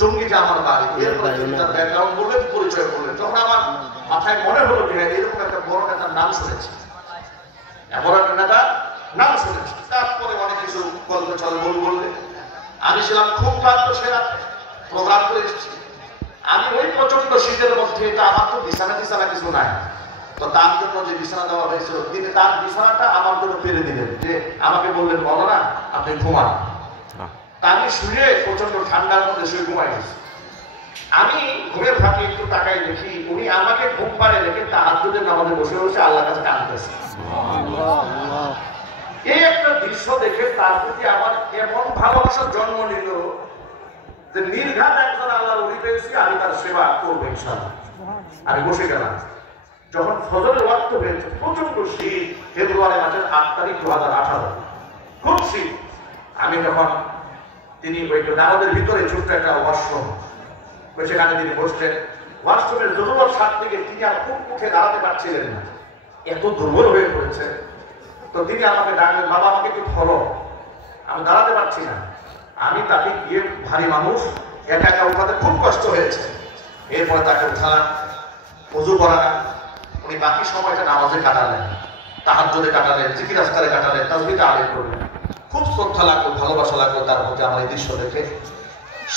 টঙ্গিতে আমার বাড়ি। এরপরে তিনি তার ব্যাকগ্রাউন্ড বললেন, পরিচয় বললেন। তখন আমার মাথায় মনে হলো যে এরকম একটা বড় নেতার নাম শুনেছি, বড় একটা নেতার নাম শুনেছি। তারপরে অনেক কিছু গল্প চল বললে আমি ছিলাম খুব ক্লান্ত, সে রাতে প্রোগ্রাম করে এসেছি আমি। ওই প্রচন্ড শীতের মধ্যে আমার তো বিছানা টিছানা কিছু নাই, তো তার জন্য যে বিছানা দেওয়া হয়েছিল তিনি তার বিছানাটা আমার জন্য পেরে দিলেন, যে আমাকে বললেন বলো না আপনি ঘুমান। তা আমি শুয়ে প্রচন্ড ঠান্ডার মধ্যে শুয়ে ঘুমাই গেছি। আমি ঘুমের ফাঁকে একটু তাকাই দেখি উনি আমাকে ঘুম পাড়ে রেখে তাহাজ্জুদের নামাজে বসে বসে আল্লাহর কাছে কাঁদতেছে। এই একটা দৃশ্য দেখে তার প্রতি আমার এমন ভালোবাসার জন্ম নিল যে নির্ঘাত একজন আল্লাহর ওলি পেয়েছি, আমি তার সেবা করবো ইনশাআল্লাহ। আমি বসে গেলাম। যখন ফজরের ওয়াক্ত হয়েছে, প্রচন্ড শীত, ফেব্রুয়ারি মাসের 8 তারিখ 2018, খুব শীত। আমি যখন তিনি ওই নামাজের ভিতরে ছোট্ট একটা ওয়াশরুম, সেখানে তিনি বসলেন। ওয়াশরুমের জরুরত সাথ থেকে তিনি আর খুব উঠে দাঁড়াতে পারছিলেন না, এত দুর্বল হয়ে পড়েছে। তো তিনি আমাকে ডাকলেন, বাবা আমাকে একটু ধরো, আমি দাঁড়াতে পারছি না। আমি তাকে গিয়ে, ভারী মানুষ, একা একা উঠাতে খুব কষ্ট হয়েছে। এরপরে তাকে উঠালাম, ওযু করালাম। উনি বাকি সময়টা নামাজে কাটালেন, তাহাজ্জুদে কাটালেন, জিকির আজকারে কাটালেন, তাসবিহটা আদায় করলেন। খুব শ্রদ্ধা লাগলো, ভালোবাসা লাগলো তার প্রতি আমার এই দৃশ্য দেখে।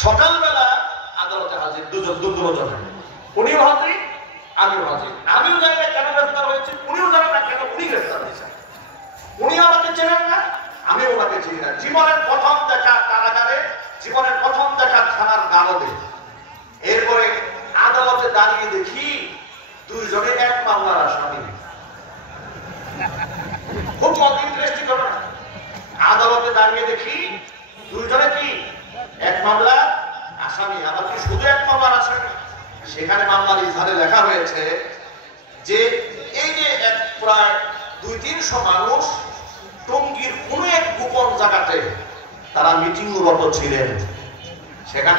সকালবেলা আদালতে হাজির দুজন, উনিও হাজির আমিও হাজির। আমিও জানি না কেন গ্রেফতার হয়েছে, উনিও জানেন না কেন উনি গ্রেফতার হয়েছে। উনি আমাকে চেনেন না, আমিও ওনাকে চিনি না। জীবনের প্রথম দেখা কারাগারে, জীবনের প্রথম দেখা থানার গারদে। এরপরে আদালতে দাঁড়িয়ে দেখি দুইজনে এক মামলার আসামি। খুব ইন্টারেস্টিং ঘটনা। আদালতে দাঁড়িয়ে দেখি দুইজনে কি এক মামলা আসামি। আবার কি শুধু এক মামলার আসামি? সেখানে মামলার ইজহারে লেখা হয়েছে যে এই যে প্রায় 200-300 মানুষ টঙ্গীর কোন এক গোপন জায়গাতে তারা মিটিংরত ছিলেন, সেখানে